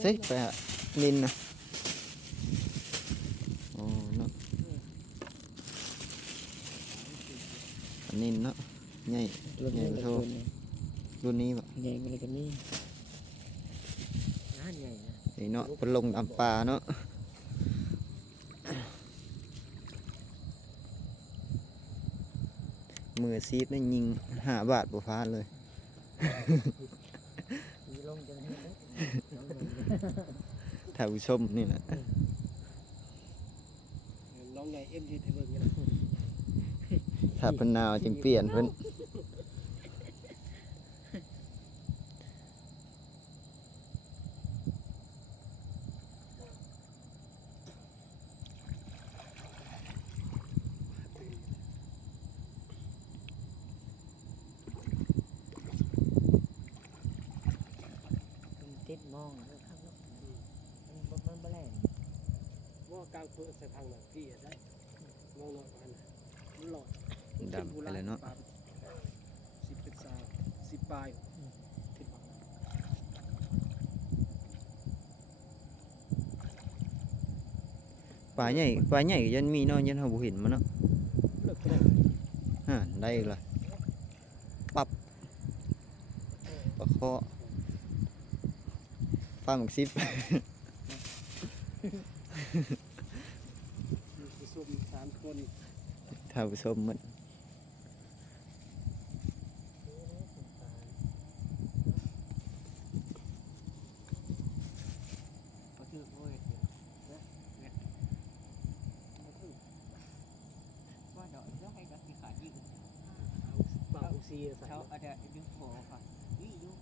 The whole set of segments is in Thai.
เซ็ไปฮะนินนะโอ้เนาะนินเนาะใหญ่ รุ่นนี้ก็รุ่นนี้ รุ่นนี้บ่ ใหญ่มันเลยก็มีงานใหญ่นะ นี่เนาะเป็นลงตามป่าเนาะมือซีดนี่ยิง5 บาทบ่พลาดเลย มีลงจังเลย ท่านผู้ชมนี่แหละ น้องใหญ่เอ็มยืดให้เบิ่งกันนะ ถ้าเพิ่นหนาวจึงเปลี่ยนเพิ่นติดมองนะครับมันบ่แรงว่ากลางเพื่อใส่พังแบบพี่ได้มองหน่อยกันมันหลอด ดำไปเลยเนาะ 10เป็นสาว10ปลายติดบัง ปลาใหญ่ยันมีเนาะยันเฮาบ่เห็นมันเนาะ เลิกไปแล้ว ได้อีกละปับปลาเคาะฟังซิป มีซุ่ม3 คน ท่านผู้ชมมัน ก็คือโอ้ยนะเนี่ยว่าดอกเจ้าให้ดักที่ขายืดเป่าซีใส่เขาอาจจะดึงโผล่ค่ะนี่อยู่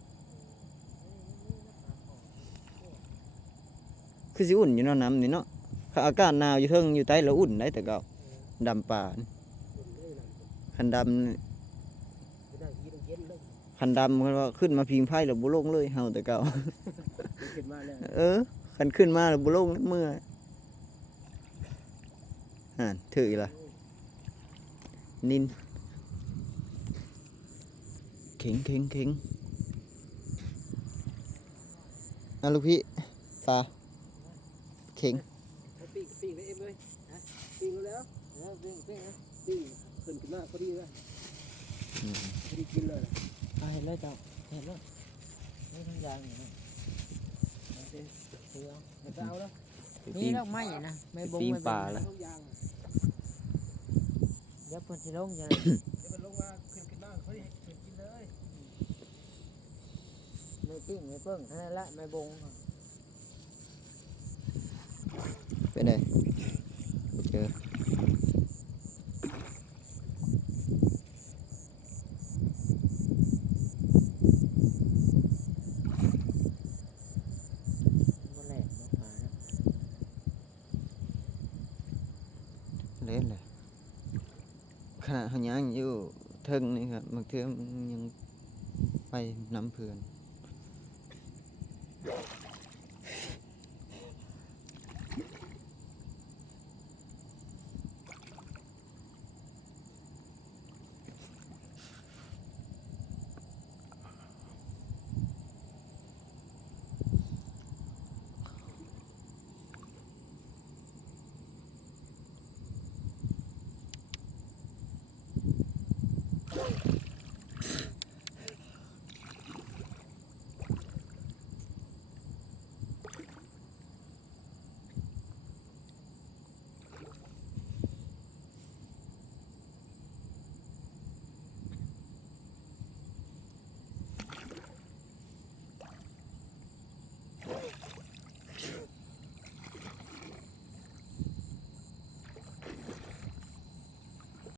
คือสิอุ่นอยู่เนาะน้ำนี่เนาะถ้าอากาศหนาวอยู่เทิงอยู่ใต้แล้วอุ่นได้แต่เก่าดำป่านี่คันดำนี่คันดำมันว่าขึ้นมาพิงไพ่แล้วบ่ลงเลยเฮาแต่เก่า ขึ้นมาแล้ว คันขึ้นมาแล้วบ่ลงเมื่อถืออีกละนินเข็งลูกพี่ปลาเข็ง ปิ้งได้เอ็มเลยนะปิ้งแล้วปิ้งนะปิ้งขึ้นมาพอดีเลยพอดีกินเลยเห็นแล้วเจ้าเห็นแล้วนี่ทั้งยางอยู่นะเสือจะเอาแล้วนี่ดอกไม้นะไม่บง ปีน ไม่ ป่าละ เดี๋ยวเพิ่นสิลงจะ เดี๋ยวมันลงมาขึ้นมาเขาให้ขึ้นกินเลย ไม่ปิ้งไม่เปิ้งอันนั้นละไม่บง เป็นไงเจอ บ่แหลกบ่ขานะ เล่นเลยขณะเขายังอยู่เทิงนี่ครับบางทีมันยังไปน้ำเพื่อน